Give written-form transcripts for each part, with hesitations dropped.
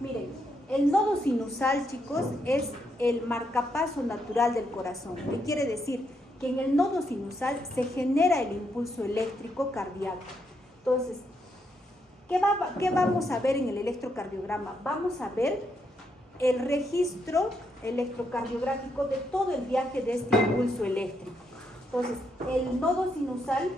Miren, el nodo sinusal, chicos, es el marcapaso natural del corazón. ¿Qué quiere decir? Que en el nodo sinusal se genera el impulso eléctrico cardíaco. Entonces, ¿qué vamos a ver en el electrocardiograma? Vamos a ver el registro electrocardiográfico de todo el viaje de este impulso eléctrico. Entonces, el nodo sinusal,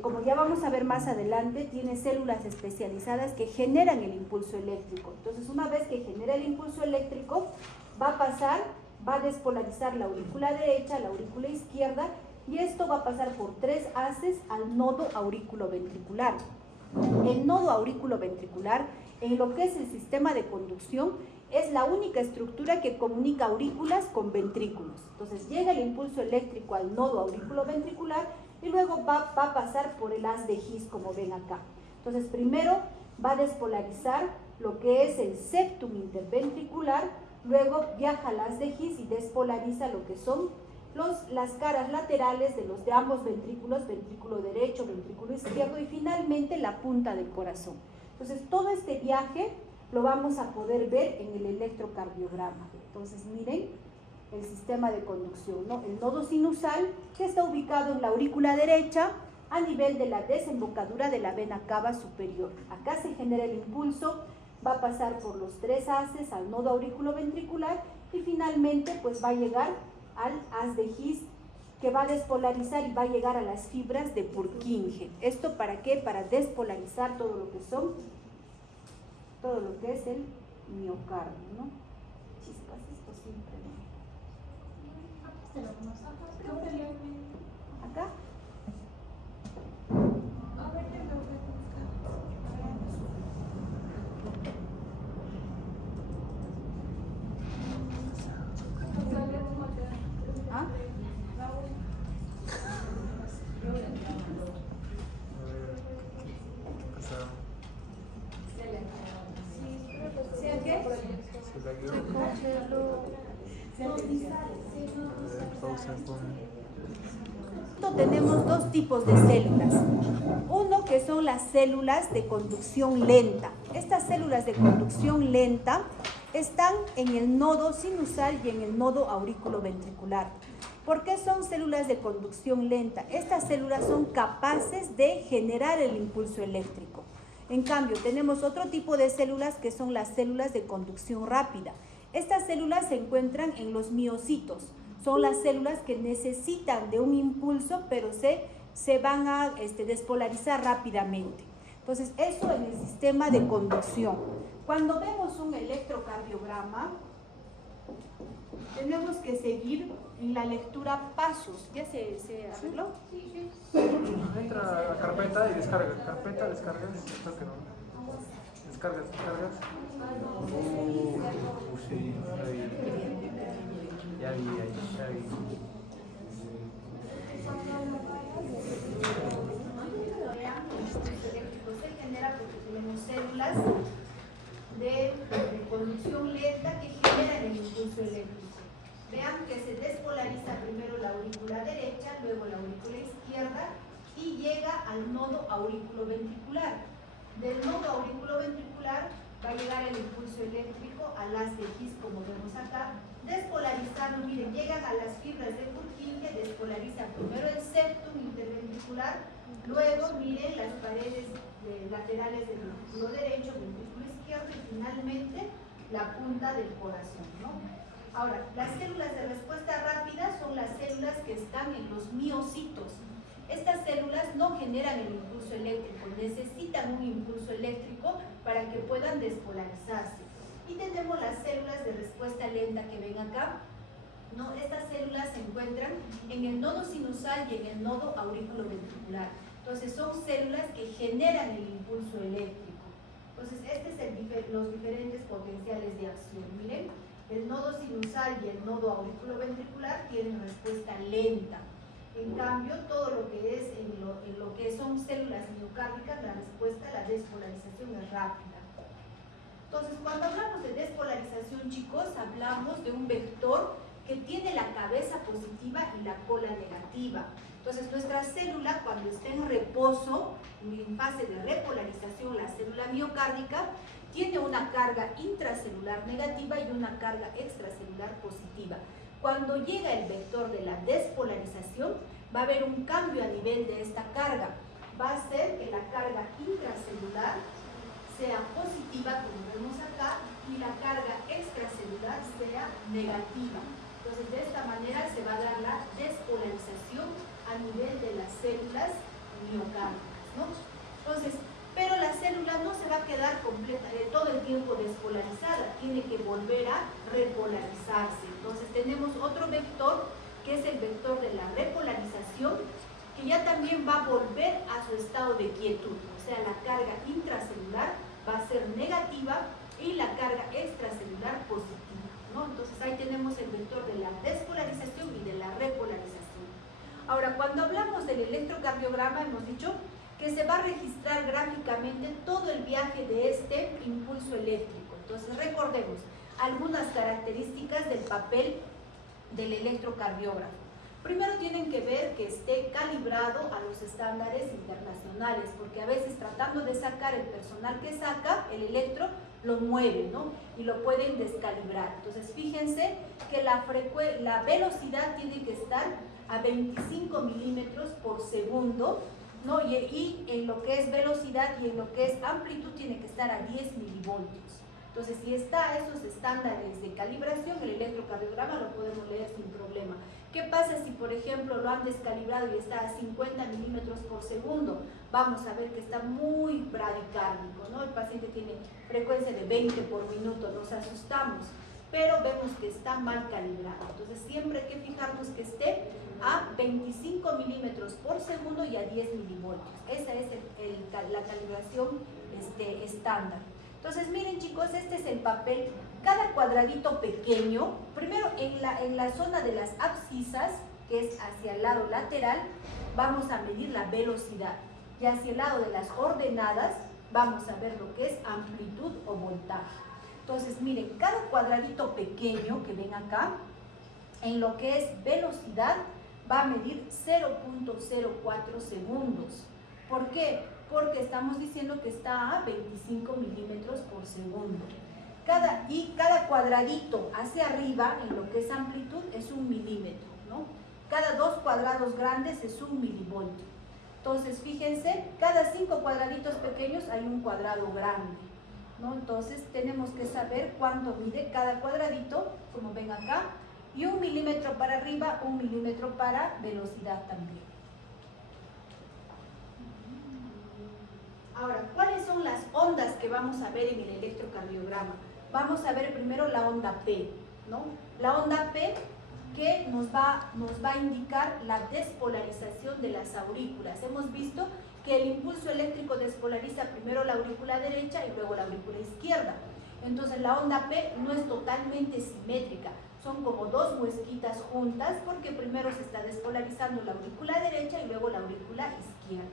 como ya vamos a ver más adelante, tiene células especializadas que generan el impulso eléctrico. Entonces, una vez que genera el impulso eléctrico, va a despolarizar la aurícula derecha, la aurícula izquierda, y esto va a pasar por 3 haces al nodo aurículo-ventricular. El nodo aurículo-ventricular, en lo que es el sistema de conducción, es la única estructura que comunica aurículas con ventrículos. Entonces llega el impulso eléctrico al nodo aurículo-ventricular y luego va a pasar por el haz de His, como ven acá. Entonces primero va a despolarizar lo que es el septum interventricular, luego viaja al haz de His y despolariza lo que son las caras laterales de ambos ventrículos, ventrículo derecho, ventrículo izquierdo, y finalmente la punta del corazón. Entonces todo este viaje lo vamos a poder ver en el electrocardiograma. Entonces miren el sistema de conducción, ¿no? El nodo sinusal, que está ubicado en la aurícula derecha a nivel de la desembocadura de la vena cava superior. Acá se genera el impulso, va a pasar por los 3 haces al nodo aurículo-ventricular y finalmente pues va a llegar al haz de His, que va a despolarizar y va a llegar a las fibras de Purkinje. ¿Esto para qué? Para despolarizar todo lo que es el miocardio, ¿no? Chispas, esto siempre, ¿no? Acá. ¿Ah? Tenemos 2 tipos de células. Uno que son las células de conducción lenta. Estas células de conducción lenta están en el nodo sinusal y en el nodo aurículo-ventricular. ¿Por qué son células de conducción lenta? Estas células son capaces de generar el impulso eléctrico. En cambio, tenemos otro tipo de células que son las células de conducción rápida. Estas células se encuentran en los miocitos. Son las células que necesitan de un impulso, pero se van a despolarizar rápidamente. Entonces, eso en el sistema de conducción. Cuando vemos un electrocardiograma, tenemos que seguir en la lectura pasos. ¿Ya se arregló? Sí. Entra a la carpeta y descarga. Carpeta, descargas. Creo que no. Descargas. Sí, ya vi. Se genera porque tenemos células de conducción lenta que generan el impulso eléctrico. Vean que se despolariza primero la aurícula derecha, luego la aurícula izquierda y llega al nodo aurículo-ventricular. Del nodo aurículo-ventricular va a llegar el impulso eléctrico al haz de His, como vemos acá, despolarizando. Miren, llegan a las fibras de Purkinje, despolarizan primero el septum interventricular, luego miren las paredes laterales del ventrículo derecho, ventrículo izquierdo y finalmente la punta del corazón, ¿no? Ahora, las células de respuesta rápida son las células que están en los miocitos. Estas células no generan el impulso eléctrico, necesitan un impulso eléctrico para que puedan despolarizarse. Y tenemos las células de respuesta lenta que ven acá, ¿no? Estas células se encuentran en el nodo sinusal y en el nodo aurículo-ventricular. Entonces son células que generan el impulso eléctrico. Entonces los diferentes potenciales de acción. Miren, el nodo sinusal y el nodo aurículo-ventricular tienen respuesta lenta. En cambio, todo lo que es en lo que son células miocárdicas, la respuesta a la despolarización es rápida. Entonces, cuando hablamos de despolarización, chicos, hablamos de un vector que tiene la cabeza positiva y la cola negativa. Entonces nuestra célula, cuando está en reposo, en fase de repolarización, la célula miocárdica, tiene una carga intracelular negativa y una carga extracelular positiva. Cuando llega el vector de la despolarización, va a haber un cambio a nivel de esta carga. Va a ser que la carga intracelular sea positiva, como vemos acá, y la carga extracelular sea negativa. Entonces, de esta manera se va a dar la despolarización a nivel de las células miocárdicas, ¿no? Entonces, pero la célula no se va a quedar completa, todo el tiempo despolarizada, tiene que volver a repolarizarse. Entonces, tenemos otro vector, que es el vector de la repolarización, que ya también va a volver a su estado de quietud, o sea, la carga intracelular va a ser negativa y la carga extracelular positiva, ¿no? Entonces ahí tenemos el vector de la despolarización y de la repolarización. Ahora, cuando hablamos del electrocardiograma, hemos dicho que se va a registrar gráficamente todo el viaje de este impulso eléctrico. Entonces recordemos algunas características del papel del electrocardiógrafo. Primero tienen que ver que esté calibrado a los estándares internacionales, porque a veces tratando de sacar el personal que saca el electro, lo mueve, ¿no? Y lo pueden descalibrar. Entonces fíjense que la velocidad tiene que estar a 25 milímetros por segundo, ¿no? Y en lo que es velocidad y en lo que es amplitud tiene que estar a 10 milivoltios. Entonces, si está a esos estándares de calibración, el electrocardiograma lo podemos leer sin problema. ¿Qué pasa si, por ejemplo, lo han descalibrado y está a 50 milímetros por segundo? Vamos a ver que está muy bradicárdico, ¿no? El paciente tiene frecuencia de 20 por minuto, nos asustamos, pero vemos que está mal calibrado. Entonces, siempre hay que fijarnos que esté a 25 milímetros por segundo y a 10 milivoltios. Esa es la calibración estándar. Entonces, miren chicos, este es el papel. Cada cuadradito pequeño, primero en la zona de las abscisas, que es hacia el lado lateral, vamos a medir la velocidad. Y hacia el lado de las ordenadas, vamos a ver lo que es amplitud o voltaje. Entonces, miren, cada cuadradito pequeño que ven acá, en lo que es velocidad, va a medir 0.04 segundos. ¿Por qué? Porque estamos diciendo que está a 25 milímetros por segundo. Cada cuadradito hacia arriba, en lo que es amplitud, es 1 milímetro, ¿no? Cada 2 cuadrados grandes es 1 milivoltio. Entonces, fíjense, cada 5 cuadraditos pequeños hay un cuadrado grande, ¿no? Entonces, tenemos que saber cuánto mide cada cuadradito, como ven acá, y 1 milímetro para arriba, 1 milímetro para velocidad también. Ahora, ¿cuáles son las ondas que vamos a ver en el electrocardiograma? Vamos a ver primero la onda P, ¿no? La onda P que nos va a indicar la despolarización de las aurículas. Hemos visto que el impulso eléctrico despolariza primero la aurícula derecha y luego la aurícula izquierda. Entonces la onda P no es totalmente simétrica, son como dos muesquitas juntas porque primero se está despolarizando la aurícula derecha y luego la aurícula izquierda.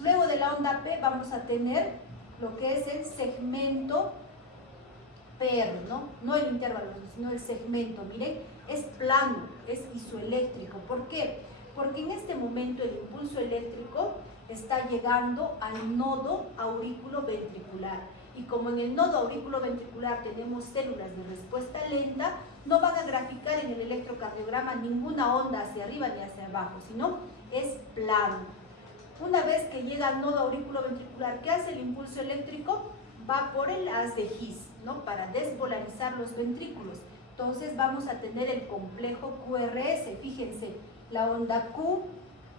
Luego de la onda P vamos a tener lo que es el segmento PR, ¿no? No el intervalo, sino el segmento. Miren, es plano, es isoeléctrico. ¿Por qué? Porque en este momento el impulso eléctrico está llegando al nodo aurículo-ventricular. Y como en el nodo aurículo-ventricular tenemos células de respuesta lenta, no van a graficar en el electrocardiograma ninguna onda hacia arriba ni hacia abajo, sino es plano. Una vez que llega al nodo aurículo-ventricular, ¿qué hace el impulso eléctrico? Va por el haz de His, ¿no? Para despolarizar los ventrículos. Entonces vamos a tener el complejo QRS. Fíjense, la onda Q,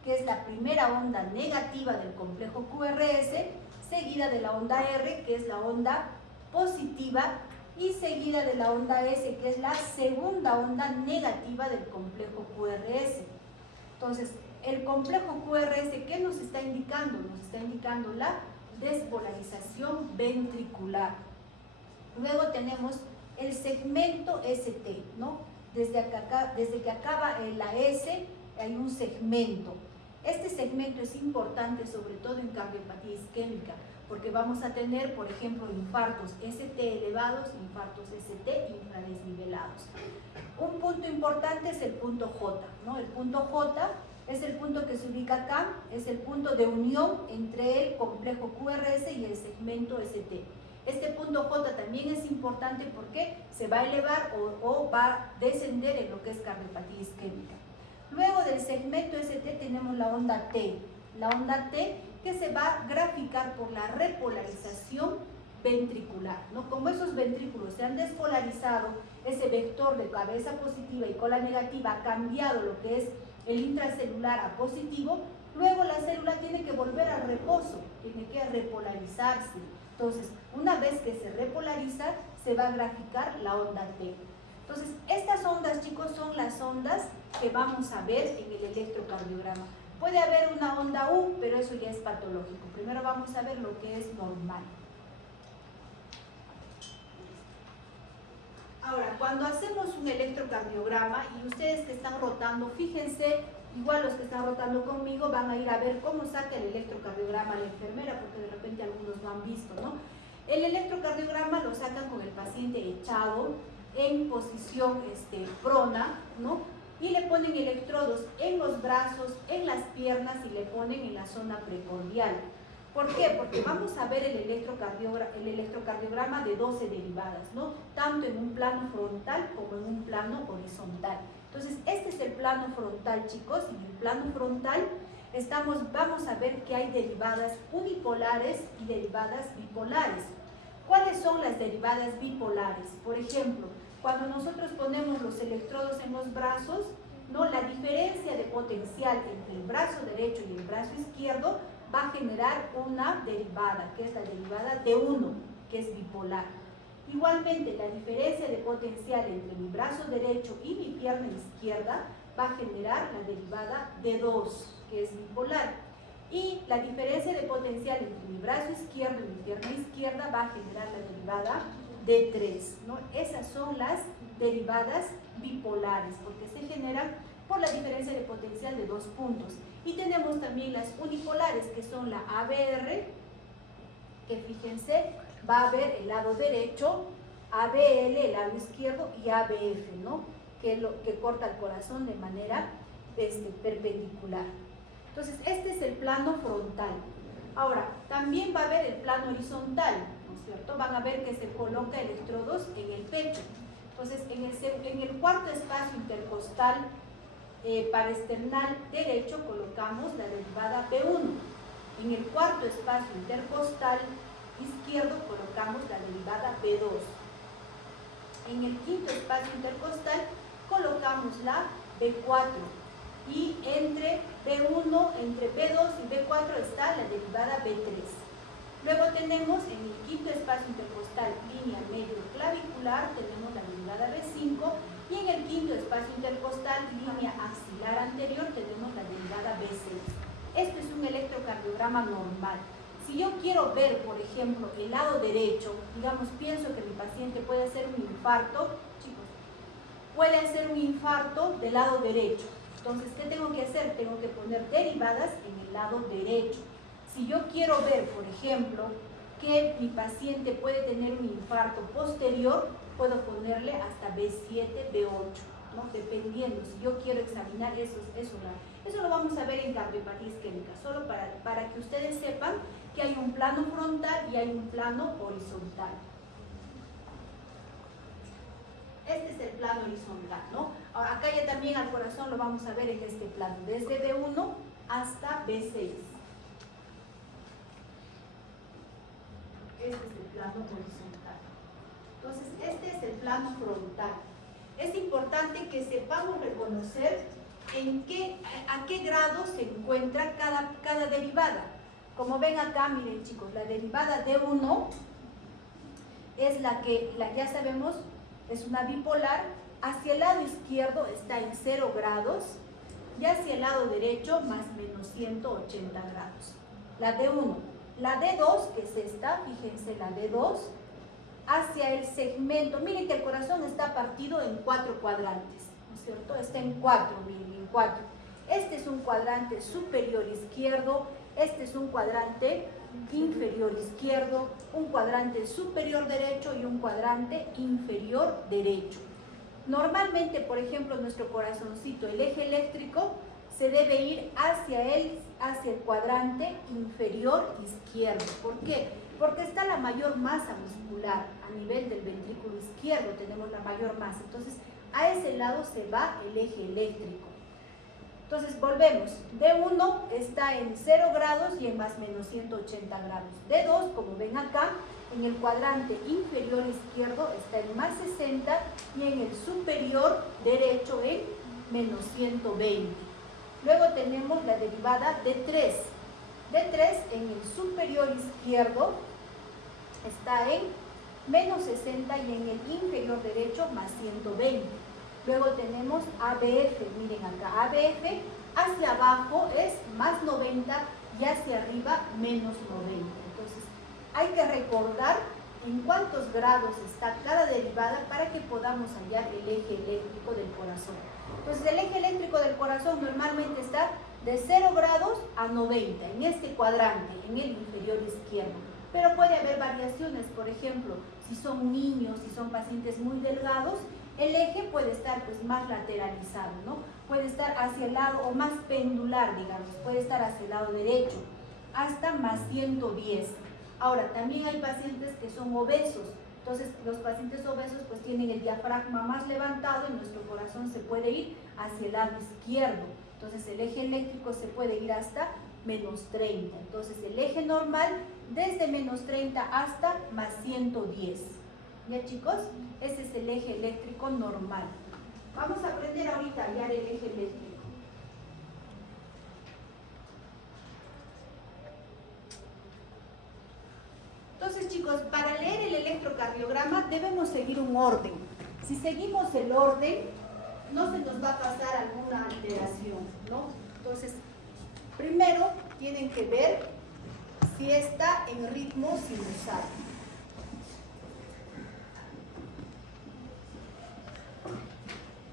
que es la primera onda negativa del complejo QRS, seguida de la onda R, que es la onda positiva, y seguida de la onda S, que es la segunda onda negativa del complejo QRS. Entonces, el complejo QRS, ¿qué nos está indicando? Nos está indicando la despolarización ventricular. Luego tenemos el segmento ST, ¿no? Desde que acaba la S hay un segmento. Este segmento es importante sobre todo en cardiopatía isquémica porque vamos a tener, por ejemplo, infartos ST elevados, infartos ST infradesnivelados. Un punto importante es el punto J, ¿no? El punto J es el punto que se ubica acá, es el punto de unión entre el complejo QRS y el segmento ST. Este punto J también es importante porque se va a elevar o va a descender en lo que es cardiopatía isquémica. Luego del segmento ST tenemos la onda T. La onda T que se va a graficar por la repolarización ventricular, ¿no? Como esos ventrículos se han despolarizado, ese vector de cabeza positiva y cola negativa ha cambiado lo que es el intracelular a positivo, luego la célula tiene que volver al reposo, tiene que repolarizarse. Entonces, una vez que se repolariza, se va a graficar la onda T. Entonces, estas ondas, chicos, son las ondas que vamos a ver en el electrocardiograma. Puede haber una onda U, pero eso ya es patológico. Primero vamos a ver lo que es normal. Ahora, cuando hacemos un electrocardiograma y ustedes que están rotando, fíjense, igual los que están rotando conmigo van a ir a ver cómo saca el electrocardiograma la enfermera, porque de repente algunos lo han visto, ¿no? El electrocardiograma lo sacan con el paciente echado en posición prona, ¿no? Y le ponen electrodos en los brazos, en las piernas y le ponen en la zona precordial. ¿Por qué? Porque vamos a ver el electrocardiograma de 12 derivadas, ¿no? Tanto en un plano frontal como en un plano horizontal. Entonces, este es el plano frontal, chicos. En el plano frontal vamos a ver que hay derivadas unipolares y derivadas bipolares. ¿Cuáles son las derivadas bipolares? Por ejemplo, cuando nosotros ponemos los electrodos en los brazos, ¿no? La diferencia de potencial entre el brazo derecho y el brazo izquierdo va a generar una derivada, que es la derivada de 1, que es bipolar. Igualmente, la diferencia de potencial entre mi brazo derecho y mi pierna izquierda va a generar la derivada de 2, que es bipolar. Y la diferencia de potencial entre mi brazo izquierdo y mi pierna izquierda va a generar la derivada de 3, ¿no? Esas son las derivadas bipolares, porque se generan por la diferencia de potencial de 2 puntos. Y tenemos también las unipolares, que son la ABR, que fíjense, va a haber el lado derecho, ABL, el lado izquierdo, y ABF, ¿no? Que corta el corazón de manera perpendicular. Entonces, este es el plano frontal. Ahora, también va a haber el plano horizontal, ¿no es cierto? Van a ver que se coloca electrodos en el pecho. Entonces, en el cuarto espacio intercostal paraesternal derecho colocamos la derivada B1. En el cuarto espacio intercostal izquierdo colocamos la derivada B2. En el quinto espacio intercostal colocamos la B4. Y entre B1, entre B2 y B4 está la derivada B3. Luego tenemos en el quinto espacio intercostal línea medio clavicular, tenemos la derivada B5, y en el quinto espacio intercostal línea axilar anterior tenemos la derivada B6. Esto es un electrocardiograma normal. Si yo quiero ver, por ejemplo, el lado derecho, digamos, pienso que mi paciente puede hacer un infarto, chicos, puede hacer un infarto del lado derecho. Entonces, ¿qué tengo que hacer? Tengo que poner derivadas en el lado derecho. Si yo quiero ver, por ejemplo, que mi paciente puede tener un infarto posterior, puedo ponerle hasta B7, B8, ¿no? Dependiendo, si yo quiero examinar eso lo vamos a ver en cardiopatía isquémica, solo para que ustedes sepan que hay un plano frontal y hay un plano horizontal. Este es el plano horizontal, ¿no? Ahora, acá ya también al corazón lo vamos a ver en este plano, desde B1 hasta B6. Este es el plano horizontal. Entonces, este es el plano frontal. Es importante que sepamos reconocer a qué grado se encuentra cada derivada. Como ven acá, miren chicos, la derivada D1 es la que ya sabemos, es una bipolar. Hacia el lado izquierdo está en 0 grados y hacia el lado derecho más o menos 180 grados. La D1. La D2, que es esta, fíjense, la D2, hacia el segmento, miren que el corazón está partido en 4 cuadrantes, ¿no es cierto? Está en 4, miren, en 4. Este es un cuadrante superior izquierdo, este es un cuadrante inferior izquierdo, un cuadrante superior derecho y un cuadrante inferior derecho. Normalmente, por ejemplo, nuestro corazoncito, el eje eléctrico, se debe ir hacia el cuadrante inferior izquierdo. ¿Por qué? Porque está la mayor masa muscular a nivel del ventrículo izquierdo, tenemos la mayor masa. Entonces, a ese lado se va el eje eléctrico. Entonces, volvemos. D1 está en 0 grados y en más menos 180 grados. D2, como ven acá, en el cuadrante inferior izquierdo está en más 60 y en el superior derecho en menos 120. Luego tenemos la derivada D3. D3 en el superior izquierdo está en menos 60 y en el inferior derecho más 120. Luego tenemos ABF, miren acá, ABF hacia abajo es más 90 y hacia arriba menos 90. Entonces hay que recordar en cuántos grados está cada derivada para que podamos hallar el eje eléctrico del corazón. Entonces el eje eléctrico del corazón normalmente está de 0 grados a 90 en este cuadrante, en el inferior izquierdo. Pero puede haber variaciones, por ejemplo, si son niños, si son pacientes muy delgados, el eje puede estar pues más lateralizado, ¿no? Puede estar hacia el lado o más pendular, digamos, puede estar hacia el lado derecho, hasta más 110. Ahora, también hay pacientes que son obesos, entonces los pacientes obesos pues tienen el diafragma más levantado y nuestro corazón se puede ir hacia el lado izquierdo. Entonces el eje eléctrico se puede ir hasta menos 30. Entonces el eje normal desde menos 30 hasta más 110. ¿Ya, chicos? Ese es el eje eléctrico normal. Vamos a aprender ahorita a hallar el eje eléctrico. Entonces, chicos, para leer el electrocardiograma debemos seguir un orden. Si seguimos el orden, no se nos va a pasar alguna alteración, ¿no? Entonces, primero tienen que ver si está en ritmo sinusal.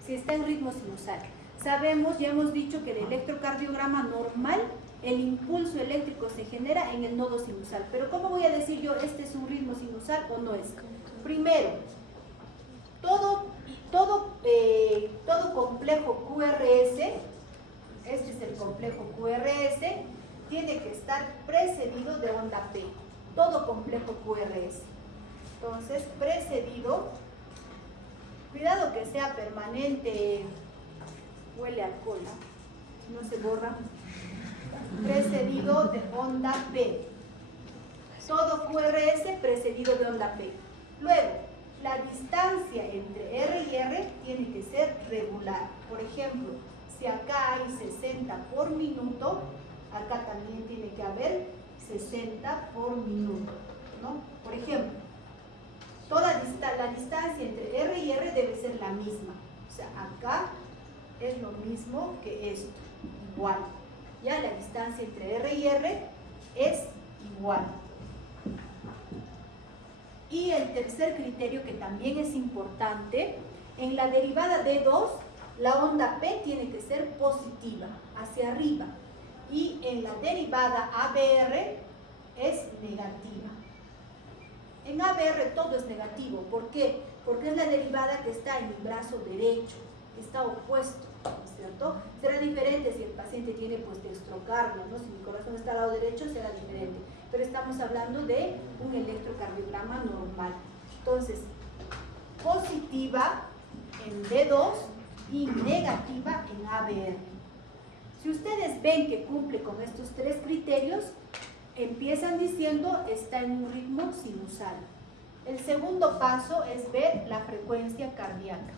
Si está en ritmo sinusal. Sabemos, ya hemos dicho que el electrocardiograma normal, el impulso eléctrico se genera en el nodo sinusal. Pero ¿cómo voy a decir yo este es un ritmo sinusal o no es? Primero, todo complejo QRS, este es el complejo QRS, tiene que estar precedido de onda P. Todo complejo QRS. Entonces, precedido, cuidado que sea permanente, huele a alcohol, ¿no? Si no se borra. Precedido de onda P. Todo QRS precedido de onda P. Luego, la distancia entre R y R tiene que ser regular. Por ejemplo, si acá hay 60 por minuto, acá también tiene que haber 60 por minuto, ¿no? Por ejemplo, la distancia entre R y R debe ser la misma. O sea, acá es lo mismo que esto, igual. Ya la distancia entre R y R es igual. Y el tercer criterio que también es importante, en la derivada D2, la onda P tiene que ser positiva, hacia arriba. Y en la derivada ABR es negativa. En ABR todo es negativo. ¿Por qué? Porque es la derivada que está en el brazo derecho, que está opuesto, ¿cierto? Será diferente si el paciente tiene pues dextrocardia, ¿no? Si mi corazón está al lado derecho será diferente. Pero estamos hablando de un electrocardiograma normal. Entonces, positiva en D2 y negativa en ABR. Si ustedes ven que cumple con estos tres criterios, empiezan diciendo está en un ritmo sinusal. El segundo paso es ver la frecuencia cardíaca.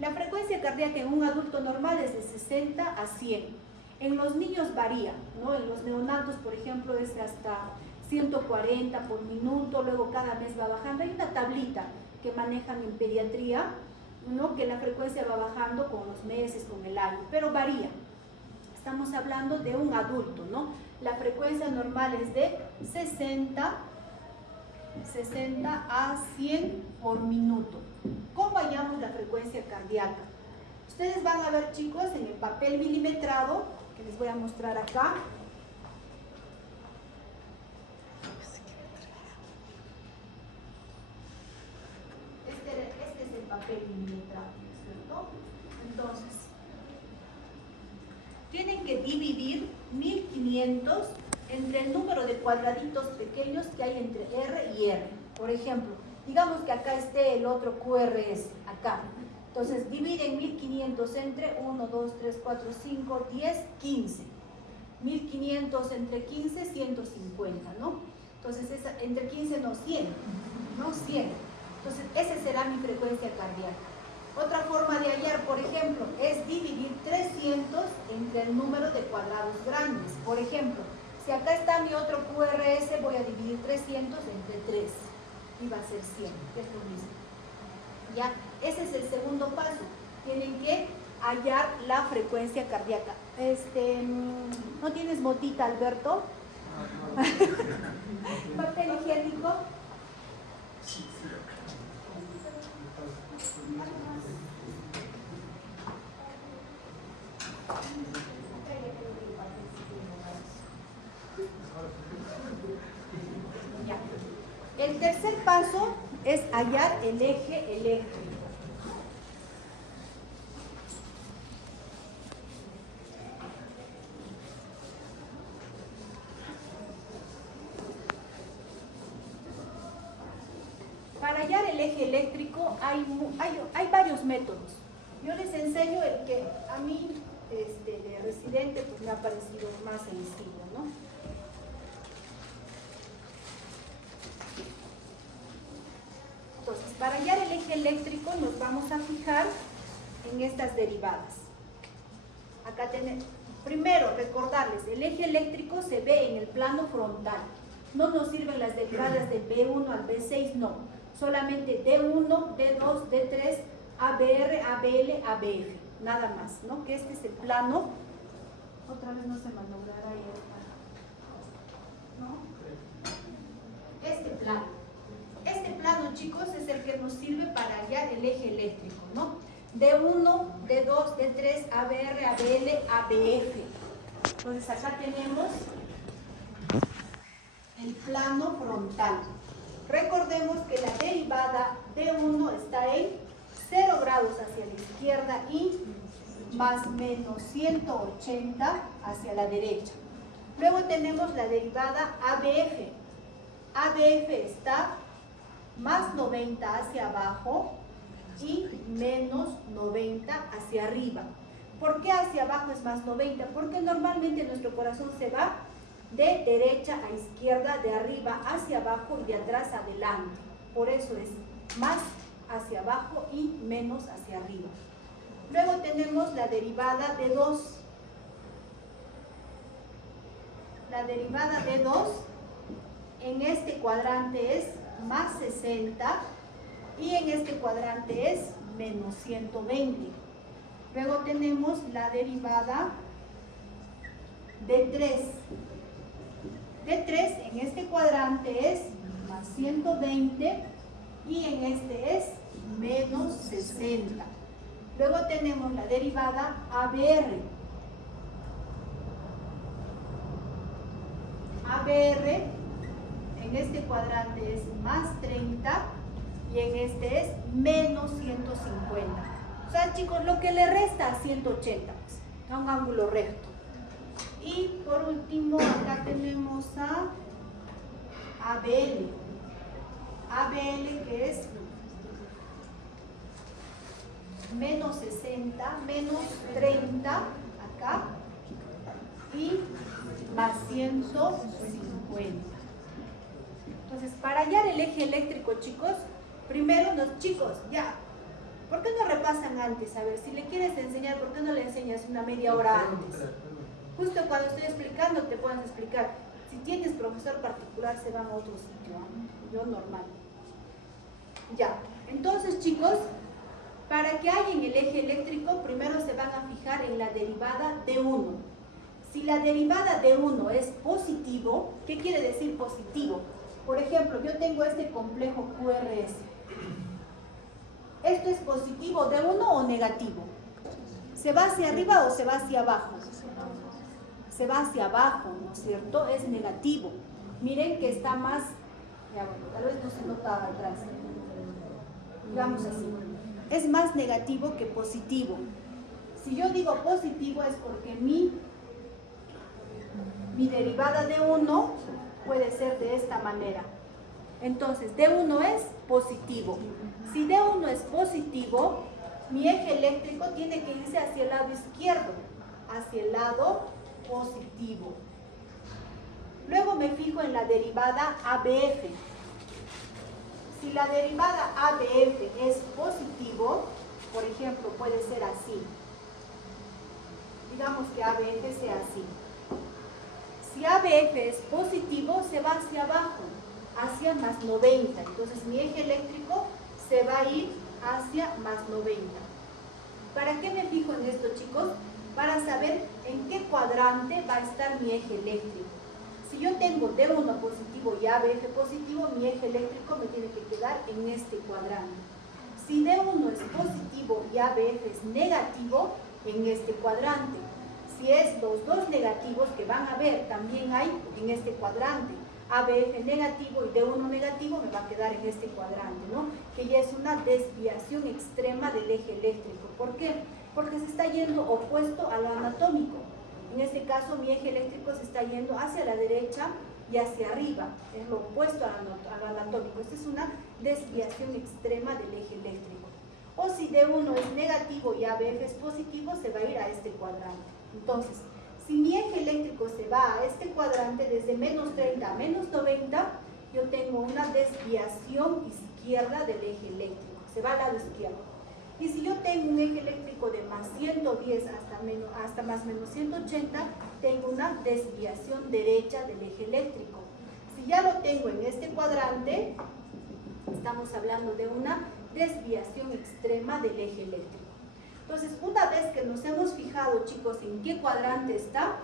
La frecuencia cardíaca en un adulto normal es de 60 a 100. En los niños varía, ¿no? En los neonatos, por ejemplo, es hasta 140 por minuto, luego cada mes va bajando. Hay una tablita que manejan en pediatría, ¿no? Que la frecuencia va bajando con los meses, con el año, pero varía. Estamos hablando de un adulto, ¿no? La frecuencia normal es de 60 a 100 por minuto. ¿Cómo hallamos la frecuencia cardíaca? Ustedes van a ver, chicos, en el papel milimetrado, que les voy a mostrar acá. papel milimetrado, ¿cierto? Entonces, tienen que dividir 1500 entre el número de cuadraditos pequeños que hay entre R y R. Por ejemplo, digamos que acá esté el otro QRS, acá. Entonces, dividen 1500 entre 1, 2, 3, 4, 5, 10, 15. 1500 entre 15, 150, ¿no? Entonces, entre 15 no 100, ¿no? 100. Entonces, esa será mi frecuencia cardíaca. Otra forma de hallar, por ejemplo, es dividir 300 entre el número de cuadrados grandes. Por ejemplo, si acá está mi otro QRS, voy a dividir 300 entre 3 y va a ser 100, que es lo mismo. ¿Ya? Ese es el segundo paso. Tienen que hallar la frecuencia cardíaca. ¿No tienes motita, Alberto? ¿Papel higiénico? Ya. El tercer paso es hallar el eje eléctrico. Para hallar el eje eléctrico hay varios métodos. Yo les enseño el que a mí de residente pues me ha parecido más sencillo, ¿no? Entonces, para hallar el eje eléctrico nos vamos a fijar en estas derivadas. Acá tenemos, primero recordarles, el eje eléctrico se ve en el plano frontal. No nos sirven las derivadas del B1 al B6, no. Solamente D1, D2, D3, ABR, ABL, ABF. Nada más, ¿no? Que este es el plano. Otra vez no se malogrará ahí. ¿No? Este plano. Este plano, chicos, es el que nos sirve para hallar el eje eléctrico, ¿no? D1, D2, D3, ABR, ABL, ABF. Entonces acá tenemos el plano frontal. Recordemos que la derivada D1 está en 0 grados hacia la izquierda y más menos 180 hacia la derecha. Luego tenemos la derivada ABF. ABF está más 90 hacia abajo y menos 90 hacia arriba. ¿Por qué hacia abajo es más 90? Porque normalmente nuestro corazón se va de derecha a izquierda, de arriba hacia abajo y de atrás adelante. Por eso es más hacia abajo y menos hacia arriba. Luego tenemos la derivada de 2. La derivada de 2 en este cuadrante es más 60 y en este cuadrante es menos 120. Luego tenemos la derivada de 3. De 3 en este cuadrante es más 120 y en este es menos 60. Luego tenemos la derivada ABR. ABR en este cuadrante es más 30 y en este es menos 150. O sea, chicos, lo que le resta a 180, pues, a un ángulo recto. Y por último, acá tenemos a ABL. ABL que es menos 60, menos 30 acá y más 150. Entonces, para hallar el eje eléctrico, chicos, primero chicos, ya, ¿por qué no repasan antes? A ver, si le quieres enseñar, ¿por qué no le enseñas una media hora antes? Justo cuando estoy explicando te puedes explicar. Si tienes profesor particular se van a otro sitio, ¿eh? Yo normal. Ya, entonces chicos, para que hallen el eje eléctrico, primero se van a fijar en la derivada de 1. Si la derivada de 1 es positivo, ¿qué quiere decir positivo? Por ejemplo, yo tengo este complejo QRS. ¿Esto es positivo de 1 o negativo? ¿Se va hacia arriba o se va hacia abajo? Se va hacia abajo, ¿no es cierto? Es negativo. Miren que está más, ya bueno, tal vez no se nota atrás. Digamos así. es más negativo que positivo. Si yo digo positivo es porque mi derivada de 1 puede ser de esta manera. Entonces, D1 es positivo. Si D1 es positivo, mi eje eléctrico tiene que irse hacia el lado izquierdo, hacia el lado positivo. Luego me fijo en la derivada ABF. Si la derivada ABF es positivo, por ejemplo, puede ser así. Digamos que ABF sea así. Si ABF es positivo, se va hacia abajo, hacia más 90. Entonces mi eje eléctrico se va a ir hacia más 90. ¿Para qué me fijo en esto, chicos? Para saber en qué cuadrante va a estar mi eje eléctrico. Si yo tengo D1 positivo y ABF positivo, mi eje eléctrico me tiene que quedar en este cuadrante. Si D1 es positivo y ABF es negativo, en este cuadrante. Si es los dos negativos que van a ver, también hay en este cuadrante. ABF negativo y D1 negativo me va a quedar en este cuadrante, ¿no? Que ya es una desviación extrema del eje eléctrico. ¿Por qué? Porque se está yendo opuesto a lo anatómico. En este caso mi eje eléctrico se está yendo hacia la derecha y hacia arriba. Es lo opuesto a lo anatómico. Esta es una desviación extrema del eje eléctrico. O si D1 es negativo y ABF es positivo, se va a ir a este cuadrante. Entonces, si mi eje eléctrico se va a este cuadrante desde menos 30 a menos 90, yo tengo una desviación izquierda del eje eléctrico, se va al lado izquierdo. Y si yo tengo un eje eléctrico de más 110 hasta más menos 180, tengo una desviación derecha del eje eléctrico. Si ya lo tengo en este cuadrante, estamos hablando de una desviación extrema del eje eléctrico. Entonces, una vez que nos hemos fijado, chicos, en qué cuadrante está,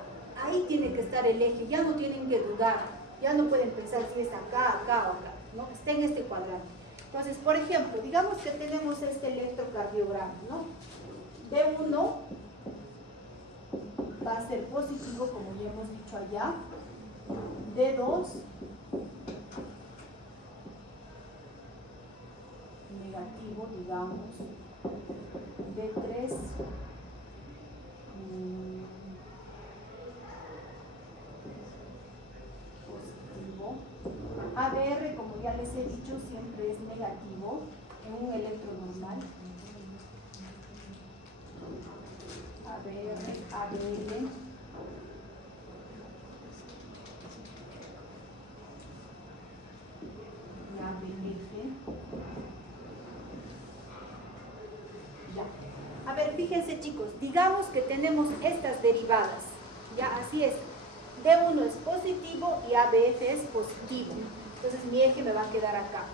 ahí tiene que estar el eje, ya no tienen que dudar, ya no pueden pensar si es acá, acá o acá, ¿no? Está en este cuadrante. Entonces, por ejemplo, digamos que tenemos este electrocardiograma, ¿no? D1 va a ser positivo, como ya hemos dicho allá. D2 negativo, digamos. D3 positivo. ABR, como ya les he dicho, siempre es negativo en un electro normal. ABR, ABL. Y ABF. Ya. A ver, fíjense, chicos, digamos que tenemos estas derivadas. Ya, así es. D1 es positivo y ABF es positivo. Entonces mi eje me va a quedar acá.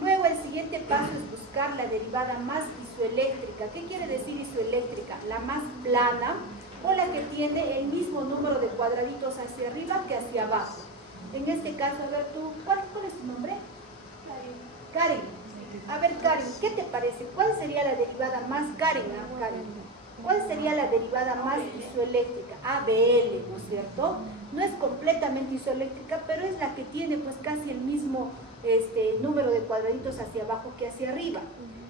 Luego el siguiente paso es buscar la derivada más isoeléctrica. ¿Qué quiere decir isoeléctrica? La más plana o la que tiene el mismo número de cuadraditos hacia arriba que hacia abajo. En este caso, a ver tú, ¿cuál es tu nombre? Karen. A ver, Karen, ¿qué te parece? ¿Cuál sería la derivada más, Karen? ¿Cuál sería la derivada más isoeléctrica? ABL, ¿no es cierto? No es completamente isoeléctrica, pero es la que tiene pues casi el mismo número de cuadraditos hacia abajo que hacia arriba.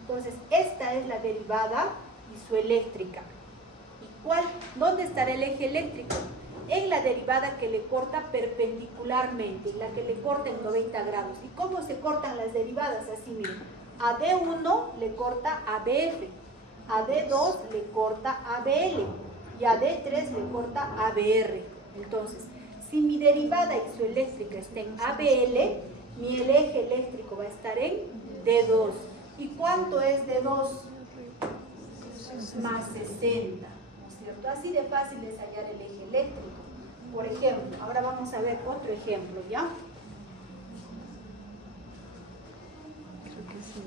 Entonces, esta es la derivada isoeléctrica. ¿Y dónde estará el eje eléctrico? En la derivada que le corta perpendicularmente, la que le corta en 90 grados. ¿Y cómo se cortan las derivadas? Así, miren. A D1 le corta ABF, a D2 le corta ABL y a D3 le corta ABR. Entonces, si mi derivada isoeléctrica está en ABL, mi eje eléctrico va a estar en D2. ¿Y cuánto es D2? Más 60, ¿no es cierto? Así de fácil es hallar el eje eléctrico. Por ejemplo, ahora vamos a ver otro ejemplo, ¿ya? Creo que sí,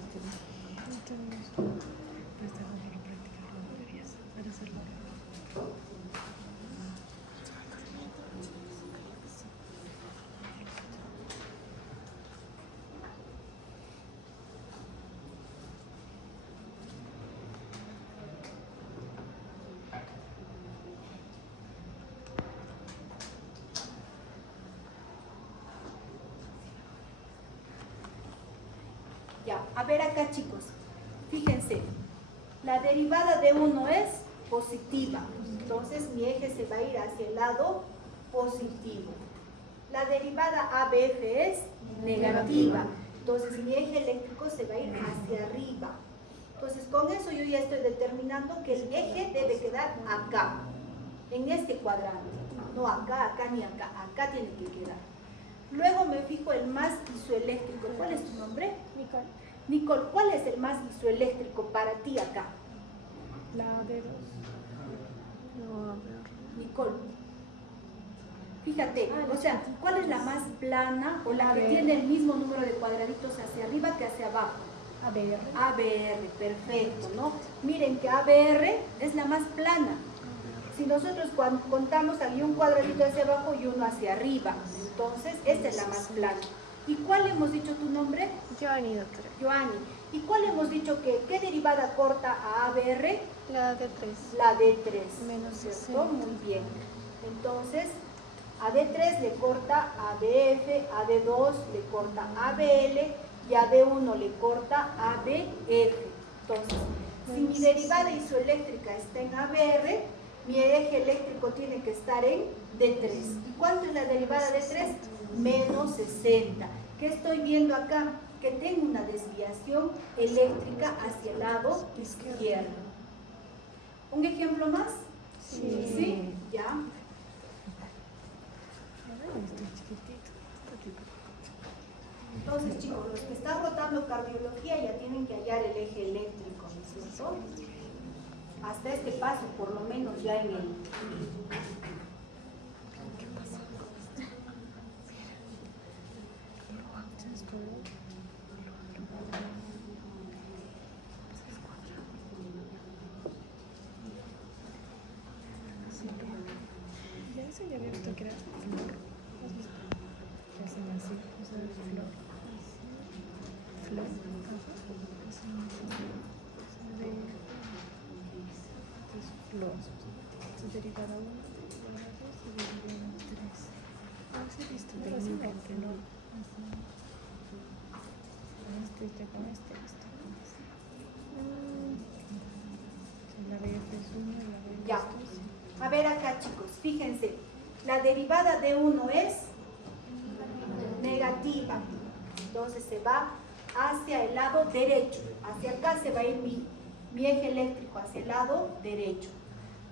Ya, a ver acá, chicos, fíjense, La derivada de 1 es positiva. Entonces mi eje se va a ir hacia el lado positivo. La derivada ABF es negativa. Entonces mi eje eléctrico se va a ir hacia arriba. Entonces con eso yo ya estoy determinando que el eje debe quedar acá, en este cuadrante. No acá, acá ni acá. Acá tiene que quedar. Luego me fijo el más isoeléctrico. ¿Cuál es tu nombre? Nicole. Nicole, ¿cuál es el más isoeléctrico para ti acá? La B2. No, a ver. Nicole. Fíjate, o sea, ¿cuál es la más plana o la que ABR. tiene el mismo número de cuadraditos hacia arriba que hacia abajo? ABR. ABR, perfecto, ¿no? Miren que ABR es la más plana. Si nosotros contamos, hay un cuadradito hacia abajo y uno hacia arriba. Entonces, esta es la más plana. ¿Y cuál hemos dicho tu nombre? Giovanni, doctora. Joanny. ¿Y cuál hemos dicho que qué derivada corta a ABR? La D3. La D3. Menos ¿Cierto? 60. Muy bien. Entonces, a D3 le corta a DF, a D2 le corta a BL y a D1 le corta a BF. Entonces, si mi derivada isoeléctrica está en ABR, mi eje eléctrico tiene que estar en D3. ¿Y cuánto es la derivada de 3? Menos 60. ¿Qué estoy viendo acá? Que tengo una desviación eléctrica hacia el lado izquierdo. ¿Un ejemplo más? Sí. ¿Sí? ¿Ya? Entonces, chicos, los que están rotando cardiología ya tienen que hallar el eje eléctrico, ¿no es cierto? Hasta este paso, por lo menos, ya en el... Ya eso ya había visto que era flor. ¿Has visto? Que hacen así, o sea, flor. Así. Flor. Ajá. Hacen así. O sea, de... Entonces, flor. Se derivada 1, derivada 2 y derivada 3. No sé, he visto de así de flor. Así. Este con este, este con este. La BF es 1 y la BF Ya. es 2. A ver acá, chicos, fíjense. La derivada de 1 es negativa. Entonces se va hacia el lado derecho. Hacia acá se va a ir mi eje eléctrico, hacia el lado derecho.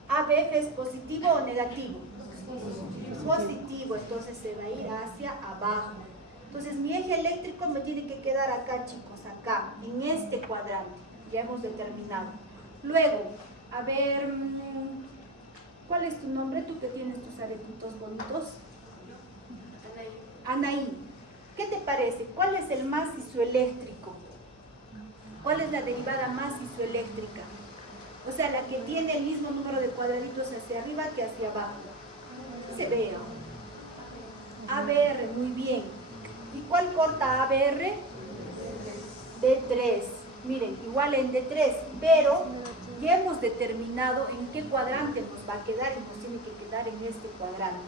ABF es positivo o negativo. Positivo, entonces se va a ir hacia abajo. Entonces mi eje eléctrico me tiene que quedar acá, chicos, acá, en este cuadrante. Ya hemos determinado. Luego, a ver, ¿cuál es tu nombre? Tú que tienes tus aretitos bonitos. Anaí. ¿Qué te parece? ¿Cuál es el más isoeléctrico? ¿Cuál es la derivada más isoeléctrica? O sea, la que tiene el mismo número de cuadraditos hacia arriba que hacia abajo. Se ve, ¿no? ABR, muy bien. ¿Y cuál corta ABR? D3. Miren, igual en D3, pero ya hemos determinado en qué cuadrante nos va a quedar y nos tiene que quedar en este cuadrante.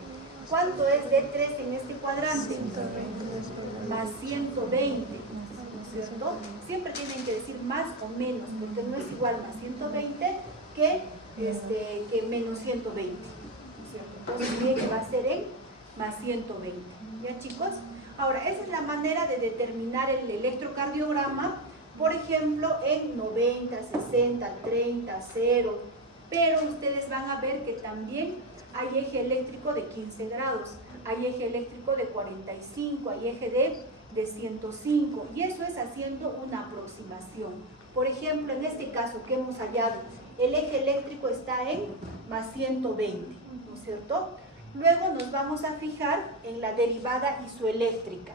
¿Cuánto es D3 en este cuadrante? 120 Más 120, ¿no es cierto? Siempre tienen que decir más o menos, porque no es igual más 120 que menos 120, ¿no es cierto? Entonces mi eje va a ser en más 120, ¿ya, chicos? Ahora, esa es la manera de determinar el electrocardiograma, por ejemplo, en 90, 60, 30, 0, pero ustedes van a ver que también hay eje eléctrico de 15 grados, hay eje eléctrico de 45, hay eje de 105, y eso es haciendo una aproximación. Por ejemplo, en este caso que hemos hallado, el eje eléctrico está en más 120, ¿no es cierto? Luego nos vamos a fijar en la derivada isoeléctrica.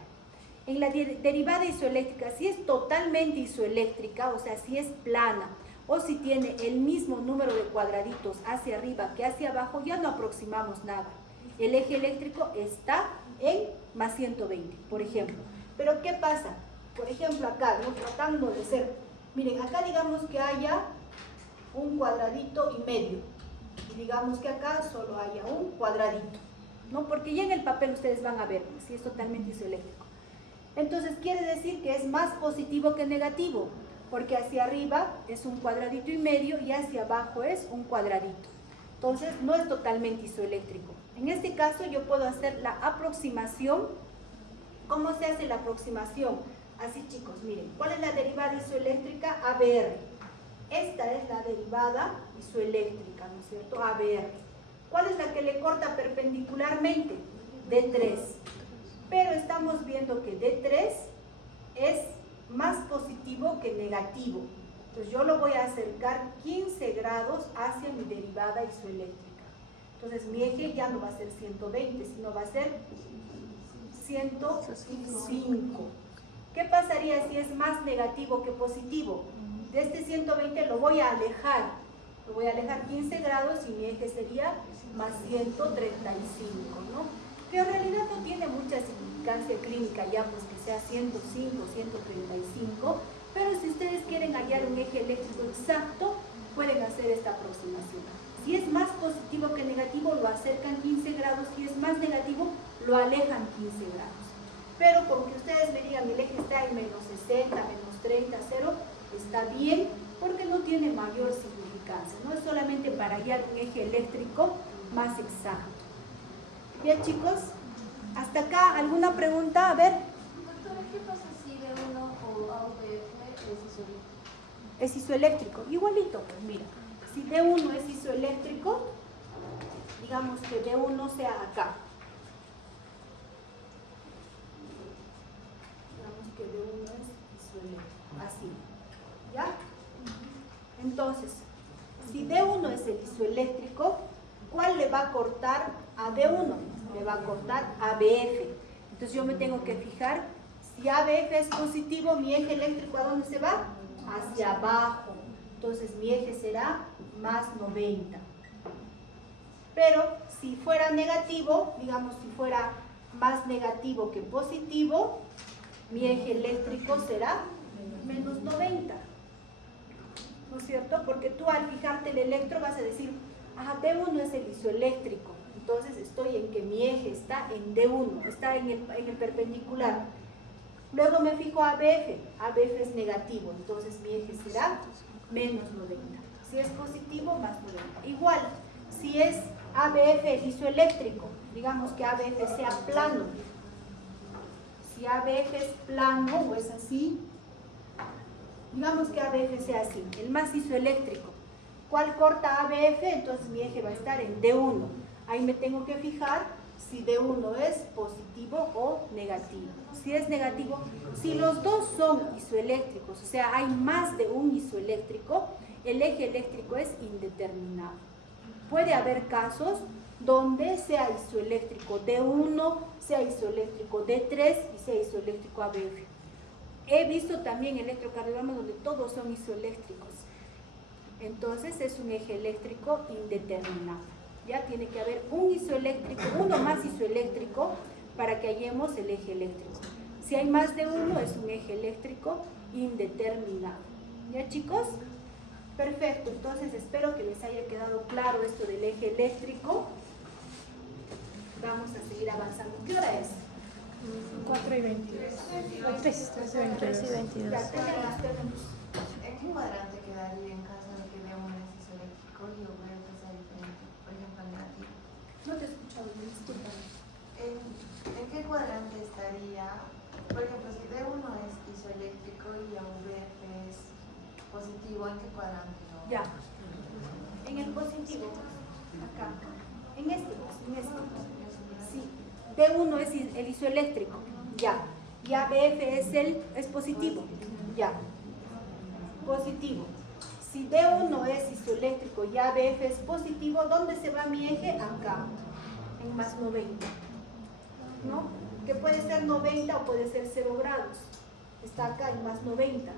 En la derivada isoeléctrica, si es totalmente isoeléctrica, o sea, si es plana, o si tiene el mismo número de cuadraditos hacia arriba que hacia abajo, ya no aproximamos nada. El eje eléctrico está en más 120, por ejemplo. Pero ¿qué pasa? Por ejemplo, acá, ¿no? Tratando de ser, miren, acá digamos que haya un cuadradito y medio, y digamos que acá solo haya un cuadradito, ¿no? Porque ya en el papel ustedes van a ver si es totalmente isoeléctrico. Entonces quiere decir que es más positivo que negativo. porque hacia arriba es un cuadradito y medio y hacia abajo es un cuadradito. Entonces no es totalmente isoeléctrico. En este caso yo puedo hacer la aproximación. ¿Cómo se hace la aproximación? Así, chicos, miren, ¿cuál es la derivada isoeléctrica? ABR. Esta es la derivada isoeléctrica, ¿no es cierto? ABR. ¿Cuál es la que le corta perpendicularmente? D3. Pero estamos viendo que D3 es más positivo que negativo. Entonces yo lo voy a acercar 15 grados hacia mi derivada isoeléctrica. Entonces mi eje ya no va a ser 120, sino va a ser 105. ¿Qué pasaría si es más negativo que positivo? De este 120 lo voy a alejar. Lo voy a alejar 15 grados y mi eje sería más 135, ¿no? Que en realidad no tiene mucha significancia clínica ya, pues que sea 105, 135, pero si ustedes quieren hallar un eje eléctrico exacto, pueden hacer esta aproximación. Si es más positivo que negativo, lo acercan 15 grados, si es más negativo, lo alejan 15 grados. Pero con que ustedes me digan el eje está en menos 60, menos 30, 0, está bien, porque no tiene mayor significancia, no es solamente para hallar un eje eléctrico más exacto. Bien, chicos, hasta acá, ¿alguna pregunta? A ver. Doctora, ¿qué pasa si D1 o AVF es isoeléctrico? Es isoeléctrico, igualito, pues mira, si D1 es isoeléctrico, digamos que D1 sea acá. Digamos que D1 es isoeléctrico, así, ¿ya? Entonces, si D1 es el isoeléctrico, ¿cuál le va a cortar a D1? Le va a cortar ABF. Entonces yo me tengo que fijar, si ABF es positivo, mi eje eléctrico ¿a dónde se va? Hacia abajo. Entonces mi eje será más 90. Pero si fuera negativo, digamos si fuera más negativo que positivo, mi eje eléctrico será menos 90. ¿No es cierto? Porque tú al fijarte el electro vas a decir, ah, D1 es el isoeléctrico. Entonces estoy en que mi eje está en D1, está en el perpendicular. Luego me fijo ABF, ABF es negativo, entonces mi eje será menos 90. Si es positivo, más 90. Igual, si es ABF el isoeléctrico, digamos que ABF sea plano. Si ABF es plano o es así, digamos que ABF sea así, el más isoeléctrico. ¿Cuál corta ABF? Entonces mi eje va a estar en D1. Ahí me tengo que fijar si D1 es positivo o negativo. Si es negativo, si los dos son isoeléctricos, o sea, hay más de un isoeléctrico, el eje eléctrico es indeterminado. Puede haber casos donde sea isoeléctrico D1, sea isoeléctrico D3 y sea isoeléctrico ABF. He visto también electrocardiogramas donde todos son isoeléctricos. Entonces es un eje eléctrico indeterminado. Ya tiene que haber un isoeléctrico, uno más isoeléctrico para que hallemos el eje eléctrico. Si hay más de uno es un eje eléctrico indeterminado. ¿Ya, chicos? Perfecto, entonces espero que les haya quedado claro esto del eje eléctrico. Vamos a seguir avanzando. ¿Qué hora es? 4:22. 3:22. Ya, tenemos. ¿En qué cuadrante quedaría en caso de que D1 es isoeléctrico y AVF sea diferente? Por ejemplo, negativo. No te he escuchado, disculpa. ¿En qué cuadrante estaría? Por ejemplo, si D1 es isoeléctrico y AVF es positivo, ¿en qué cuadrante? No? Ya. En el positivo, acá. En este. Sí. D1 es el isoeléctrico, ya. Y ABF es positivo, ya. Positivo. Si D1 es isoeléctrico y ABF es positivo, ¿dónde se va mi eje? Acá, en más 90. ¿No? Que puede ser 90 o puede ser 0 grados. Está acá en más 90.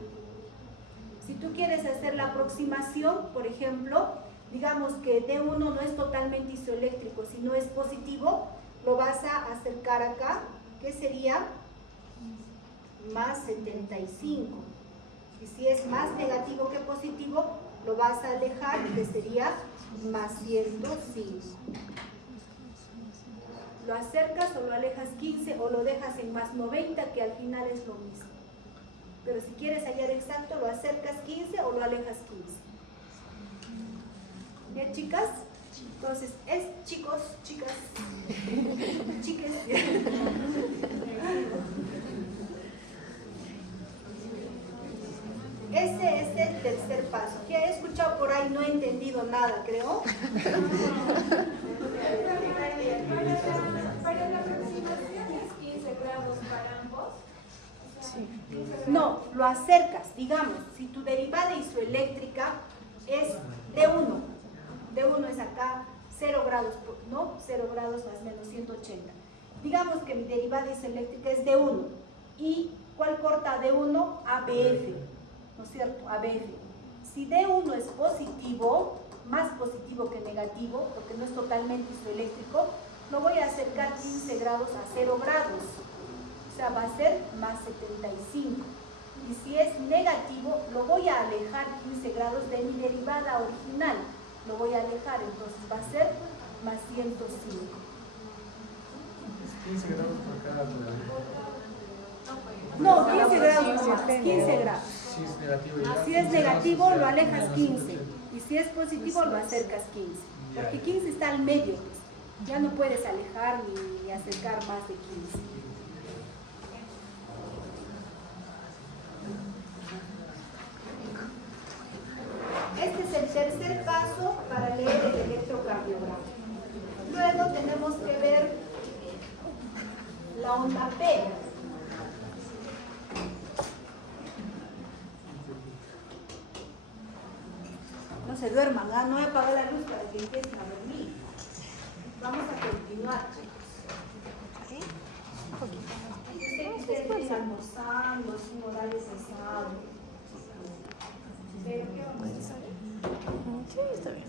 Si tú quieres hacer la aproximación, por ejemplo, digamos que D1 no es totalmente isoeléctrico, sino es positivo, lo vas a acercar acá, que sería más 75. Y si es más negativo que positivo, lo vas a alejar, que sería más 105. Lo acercas o lo alejas 15 o lo dejas en más 90, que al final es lo mismo. Pero si quieres hallar exacto, lo acercas 15 o lo alejas 15. ¿Bien, chicas? Entonces, es chicos, chicas, chiques. Ese es el tercer paso. ¿Qué he escuchado por ahí? No he entendido nada, creo. Para la aproximación es 15 grados para ambos. No, lo acercas, digamos, si tu derivada isoeléctrica es D1, D1 es acá 0 grados, ¿no? 0 grados más menos 180. Digamos que mi derivada isoeléctrica es D1. ¿Y cuál corta D1? ABF, ¿no es cierto? ABF. Si D1 es positivo, más positivo que negativo, porque no es totalmente isoeléctrico, lo voy a acercar 15 grados a 0 grados. O sea, va a ser más 75. Y si es negativo, lo voy a alejar 15 grados de mi derivada original. Lo voy a alejar, entonces va a ser más 105. 15 grados por cada No, 15 grados nomás, 15 grados. Si es negativo, ya. Si es negativo, lo alejas 15. Y si es positivo, lo acercas 15. Porque 15 está al medio, pues. Ya no puedes alejar ni acercar más de 15. Este es el tercer paso para leer el electrocardiograma. Luego tenemos que ver la onda P. No se duerman, ¿ah? No he apagado la luz para que empiecen a dormir. Vamos a continuar, chicos. Yo sé que ustedes están almorzando, es un horario cesado. Pero ¿qué vamos a hacer? Sí, está bien.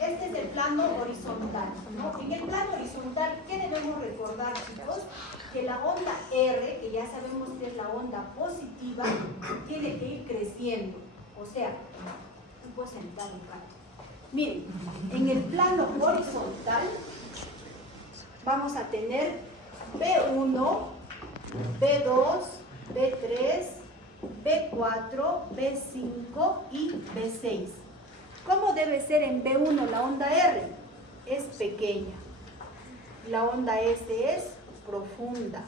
Este es el plano horizontal, ¿no? En el plano horizontal, ¿qué debemos recordar, chicos? Que la onda R, que ya sabemos que es la onda positiva, tiene que ir creciendo. O sea, tú puedes sentar un rato. Miren, en el plano horizontal vamos a tener B1, B2, B3, B4, B5 y B6. ¿Cómo debe ser en B1 la onda R? Es pequeña. La onda S es profunda.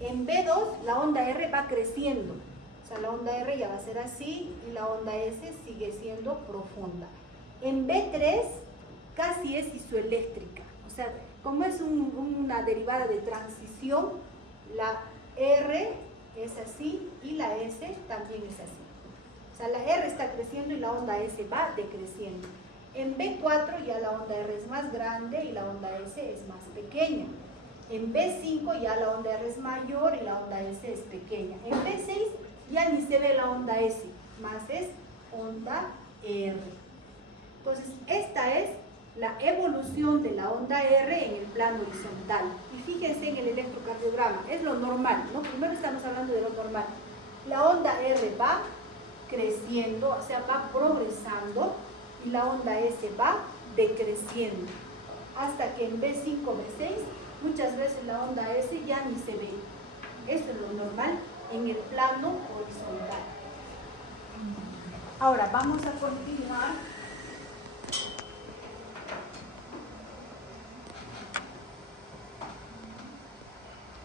En B2 la onda R va creciendo. O sea, la onda R ya va a ser así y la onda S sigue siendo profunda. En B3 casi es isoeléctrica. O sea, como es una derivada de transición, la R es así y la S también es así. O sea, la R está creciendo y la onda S va decreciendo. En B4 ya la onda R es más grande y la onda S es más pequeña. En B5 ya la onda R es mayor y la onda S es pequeña. En B6 ya ni se ve la onda S, más es onda R. Entonces, esta es la evolución de la onda R en el plano horizontal. Y fíjense en el electrocardiograma, es lo normal, ¿no? Primero estamos hablando de lo normal. La onda R va creciendo, o sea, va progresando, y la onda S va decreciendo, hasta que en B5, B6, muchas veces la onda S ya ni se ve. Eso es lo normal en el plano horizontal. Ahora, vamos a continuar.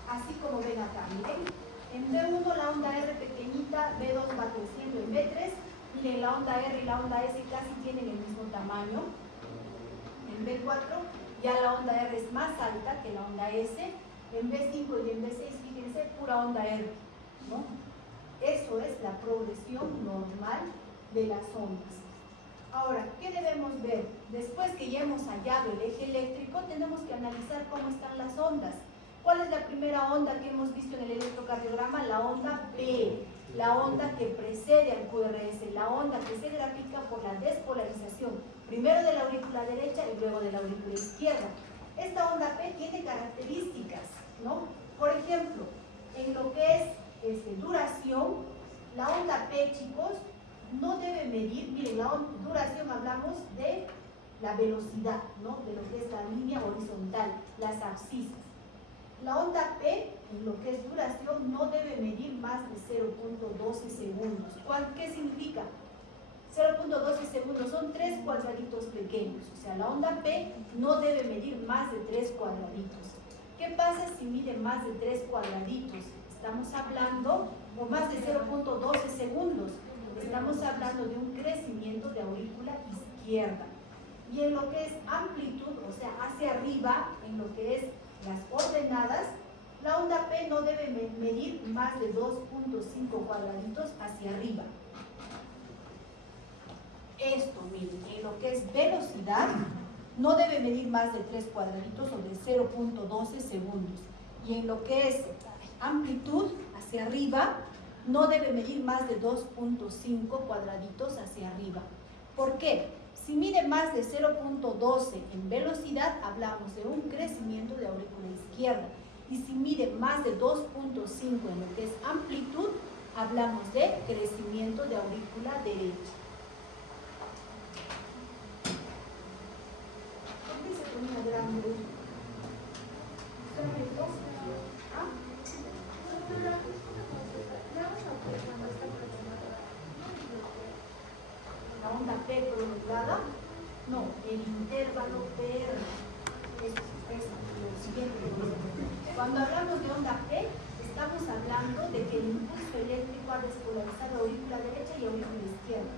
Así como ven acá, miren. En B1 la onda R pequeñita, B2 va creciendo en B3. Miren, la onda R y la onda S casi tienen el mismo tamaño. En B4 ya la onda R es más alta que la onda S. En B5 y en B6, fíjense, pura onda R, ¿no? Eso es la progresión normal de las ondas. Ahora, ¿qué debemos ver? Después que ya hemos hallado el eje eléctrico, tenemos que analizar cómo están las ondas. ¿Cuál es la primera onda que hemos visto en el electrocardiograma? La onda P, la onda que precede al QRS, la onda que se grafica por la despolarización, primero de la aurícula derecha y luego de la aurícula izquierda. Esta onda P tiene características, ¿no? Por ejemplo, en lo que es duración, la onda P, chicos, no debe medir, miren, la duración hablamos de la velocidad, ¿no? De lo que es la línea horizontal, las abscisas. La onda P en lo que es duración no debe medir más de 0.12 segundos. ¿Qué significa? 0.12 segundos son 3 cuadraditos pequeños, o sea, la onda P no debe medir más de 3 cuadraditos. ¿Qué pasa si mide más de 3 cuadraditos? Estamos hablando, o más de 0.12 segundos, estamos hablando de un crecimiento de aurícula izquierda. Y en lo que es amplitud, o sea, hacia arriba, en lo que es las ordenadas, la onda P no debe medir más de 2.5 cuadraditos hacia arriba. Esto, miren, en lo que es velocidad, no debe medir más de 3 cuadraditos o de 0.12 segundos. Y en lo que es amplitud, hacia arriba, no debe medir más de 2.5 cuadraditos hacia arriba. ¿Por qué? Si mide más de 0.12 en velocidad, hablamos de un crecimiento de aurícula izquierda. Y si mide más de 2.5 en lo que es amplitud, hablamos de crecimiento de aurícula derecha. ¿Por qué se ponía grande? ¿Ah? La onda P prolongada, no, el intervalo PR. Es lo siguiente. Cuando hablamos de onda P, estamos hablando de que el impulso eléctrico ha despolarizado aurícula derecha y aurícula izquierda.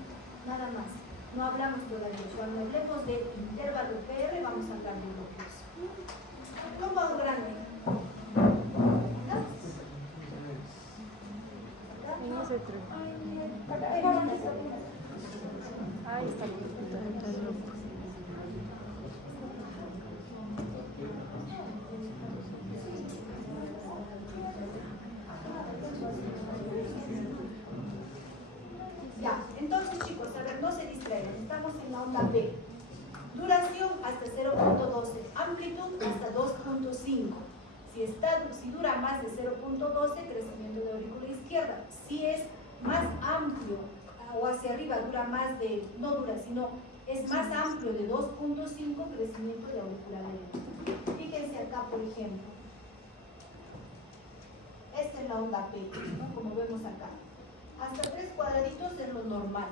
Nada más. No hablamos todavía. Cuando hablemos de intervalo PR, vamos a hablar de bloqueos. ¿Cómo hago grande? En ese tren. Ahí está el loco. Ya, entonces chicos, a ver, no se distraigan. Estamos en la onda P. Duración hasta 0.12, amplitud hasta 2.5. Si dura más de 0.12, crecimiento de aurícula izquierda. Si es más amplio o hacia arriba, dura más de, no dura, sino es más amplio de 2.5, crecimiento de aurícula derecha. Fíjense acá, por ejemplo. Esta es la onda P, ¿no? Como vemos acá. Hasta 3 cuadraditos es lo normal.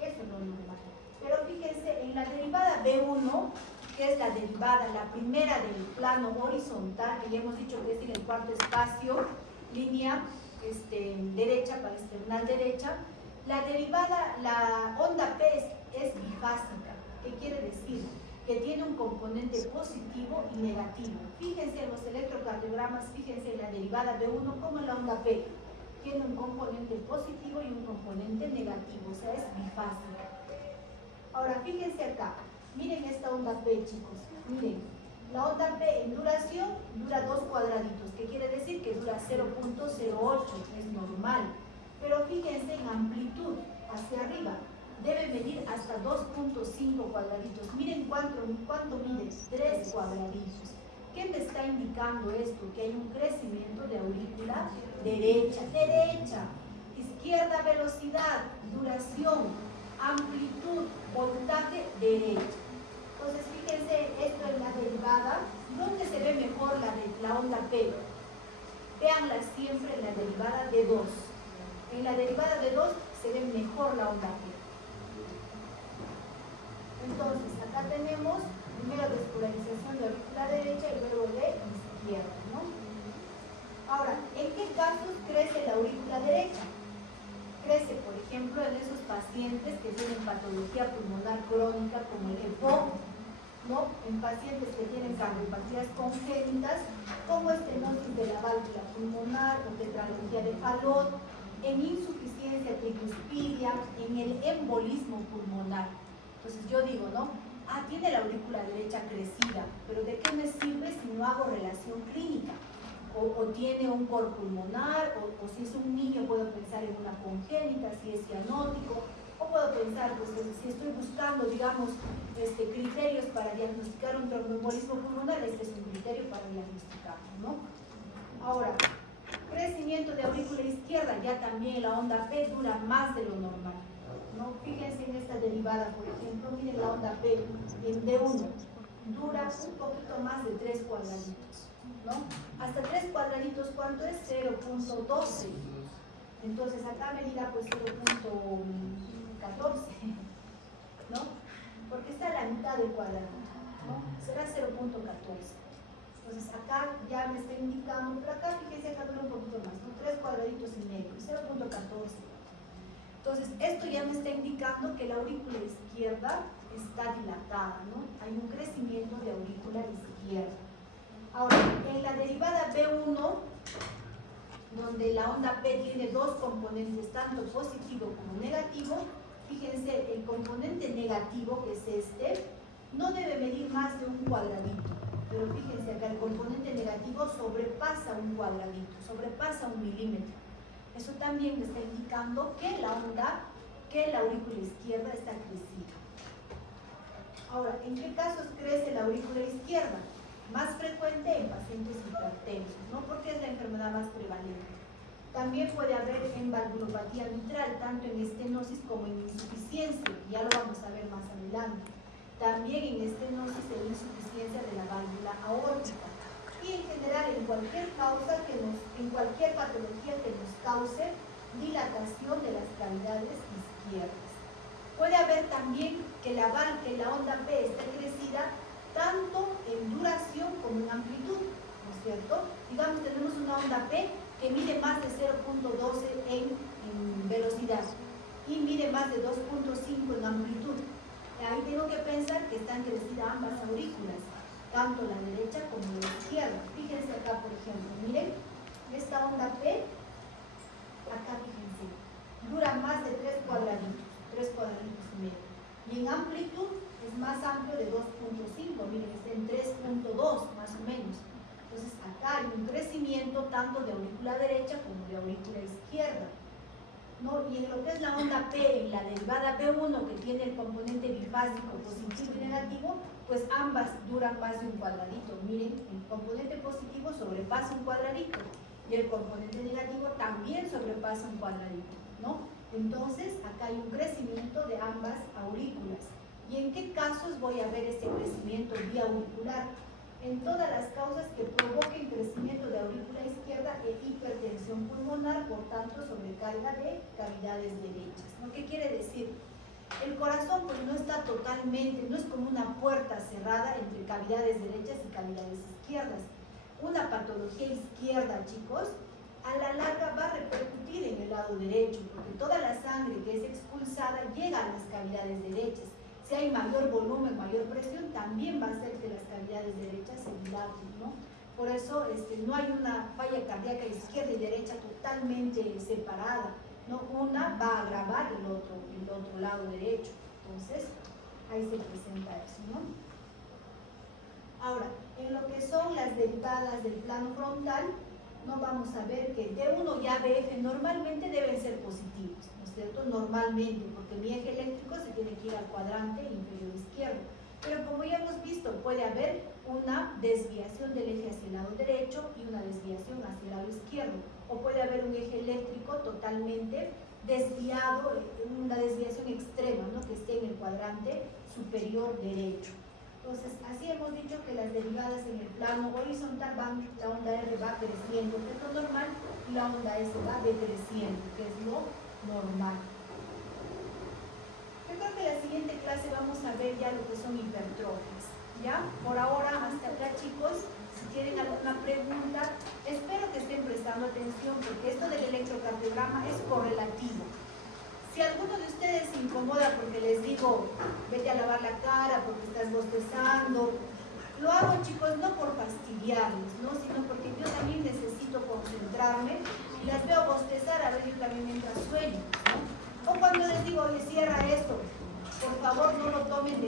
Eso es lo normal. Pero fíjense, en la derivada B1, que es la derivada, la primera del plano horizontal, que ya hemos dicho que es en el cuarto espacio, línea derecha para external derecha, la derivada, la onda P es bifásica. ¿Qué quiere decir? Que tiene un componente positivo y negativo. Fíjense en los electrocardiogramas, fíjense en la derivada B1 como en la onda P. Tiene un componente positivo y un componente negativo, o sea, es bifásica. Ahora, fíjense acá. Miren esta onda P, chicos. Miren, la onda P en duración dura 2 cuadraditos, que quiere decir que dura 0.08, es normal. Pero fíjense en amplitud, hacia arriba, debe medir hasta 2.5 cuadraditos. Miren cuánto mide, 3 cuadraditos. ¿Qué me está indicando esto? Que hay un crecimiento de aurícula derecha, izquierda velocidad, duración, amplitud, voltaje derecha. Entonces fíjense, esto es la derivada. ¿Dónde se ve mejor la onda P? Véanla siempre en la derivada de 2. En la derivada de 2 se ve mejor la onda P. Entonces, acá tenemos primero despolarización de aurícula derecha y luego de izquierda, ¿no? Ahora, ¿en qué casos crece la aurícula derecha? Crece, por ejemplo, en esos pacientes que tienen patología pulmonar crónica como el EPOC, ¿no? En pacientes que tienen cardiopatías congénitas como estenosis de la válvula pulmonar o tetralogía de Fallot, en insuficiencia tricuspidia, en el embolismo pulmonar. Entonces yo digo, ¿no? Tiene la aurícula derecha crecida, pero ¿de qué me sirve si no hago relación clínica? O tiene un cor pulmonar, o si es un niño puedo pensar en una congénita, si es cianótico, o puedo pensar, pues si estoy buscando, digamos, criterios para diagnosticar un tromboembolismo pulmonar, este es un criterio para diagnosticarlo, ¿no? Ahora, crecimiento de aurícula izquierda, ya también la onda P dura más de lo normal, ¿no? Fíjense en esta derivada, por ejemplo, miren la onda P en D1, dura un poquito más de 3 cuadraditos. ¿no? Hasta 3 cuadraditos, ¿cuánto es? 0.12. Entonces acá me dirá pues 0.14, ¿no? Porque está a la mitad del cuadradito, ¿no? Será 0.14. Entonces acá ya me está indicando, pero acá fíjense, acá dura un poquito más, ¿no? 3 cuadraditos y medio, 0.14. Entonces esto ya me está indicando que la aurícula izquierda está dilatada, ¿no? Hay un crecimiento de aurícula izquierda. Ahora, en la derivada B1, donde la onda P tiene dos componentes, tanto positivo como negativo, fíjense, el componente negativo, que es este, no debe medir más de un cuadradito. Pero fíjense acá, el componente negativo sobrepasa un cuadradito, sobrepasa 1 milímetro. Eso también me está indicando que la aurícula izquierda está crecida. Ahora, ¿en qué casos crece la aurícula izquierda? Más frecuente en pacientes hipertensos, ¿no? Porque es la enfermedad más prevalente. También puede haber en valvulopatía mitral, tanto en estenosis como en insuficiencia, ya lo vamos a ver más adelante. También en estenosis e insuficiencia de la válvula aórtica. Y en general en cualquier patología que nos cause dilatación de las cavidades izquierdas. Puede haber también que la onda P esté crecida tanto en duración como en amplitud, ¿no es cierto? Digamos, tenemos una onda P que mide más de 0.12 en velocidad y mide más de 2.5 en amplitud. Ahí tengo que pensar que están crecidas ambas aurículas, tanto la derecha como la izquierda. Fíjense acá, por ejemplo, miren, esta onda P, acá fíjense, dura más de 3 cuadraditos y medio. Y en amplitud es más amplio de 2.5, miren, está en 3.2 más o menos. Entonces acá hay un crecimiento tanto de aurícula derecha como de aurícula izquierda, ¿no? Y en lo que es la onda P, en la derivada P1, que tiene el componente bifásico positivo y negativo, pues ambas duran más de un cuadradito. Miren, el componente positivo sobrepasa un cuadradito y el componente negativo también sobrepasa un cuadradito, ¿no? Entonces acá hay un crecimiento de ambas aurículas. ¿Y en qué casos voy a ver este crecimiento biauricular? En todas las causas que provoquen crecimiento de aurícula izquierda e hipertensión pulmonar, por tanto sobrecarga de cavidades derechas, ¿no? ¿Qué quiere decir? El corazón pues no está totalmente, no es como una puerta cerrada entre cavidades derechas y cavidades izquierdas. Una patología izquierda, chicos, a la larga va a repercutir en el lado derecho, porque toda la sangre que es expulsada llega a las cavidades derechas. Si hay mayor volumen, mayor presión, también va a hacer que las cavidades derechas se dilaten, ¿no? Por eso no hay una falla cardíaca izquierda y derecha totalmente separada, ¿no? Una va a agravar el otro lado derecho. Entonces, ahí se presenta eso, ¿no? Ahora, en lo que son las derivadas del plano frontal, no vamos a ver que D1 y ABF normalmente deben ser positivos, ¿no es cierto? Normalmente, porque mi eje eléctrico se tiene que ir al cuadrante inferior izquierdo. Pero como ya hemos visto, puede haber una desviación del eje hacia el lado derecho y una desviación hacia el lado izquierdo. O puede haber un eje eléctrico totalmente desviado, una desviación extrema, ¿no? Que esté en el cuadrante superior derecho. Entonces, así hemos dicho que las derivadas en el plano horizontal van, la onda R va creciendo, que es lo normal, y la onda S va decreciendo, que es lo normal. Yo creo que en la siguiente clase vamos a ver ya lo que son hipertrofias, ¿ya? Por ahora, hasta acá, chicos, si tienen alguna pregunta, espero que estén prestando atención, porque esto del electrocardiograma es correlativo. Si alguno de ustedes se incomoda porque les digo, vete a lavar la cara porque estás bostezando, lo hago, chicos, no por fastidiarles, ¿no? Sino porque yo también necesito concentrarme y las veo bostezar, a ver, yo también me entra sueño, ¿no? O cuando les digo, oye, cierra esto, por favor no lo tomen de